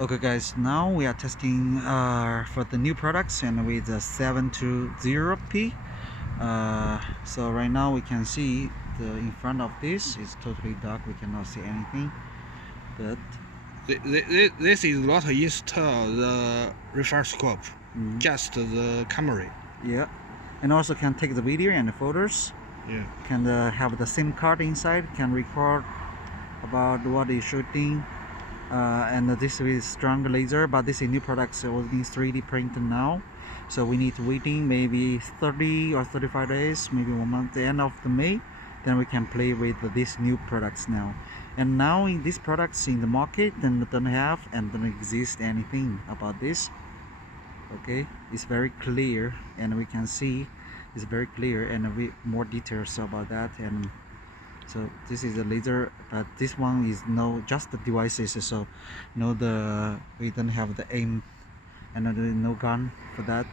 Okay guys, now we are testing for the new products and with the 720p. So right now we can see the in front of this is totally dark, we cannot see anything, but this is not install the Riflescope, just the camera. yeah, and also can take the video and the photos. Yeah, can have the SIM card inside, can record about what is shooting. And this is strong laser, but this is new products only 3D printed now, so we need to waiting maybe 30 or 35 days, maybe 1 month, the end of the May, then we can play with these new products now. And now in these products in the market then don't have and don't exist anything about this. Okay, it's very clear and we can see it's very clear and with more details about that. And so this is a laser, but this one is no just the devices, so no, we don't have the aim and no gun for that.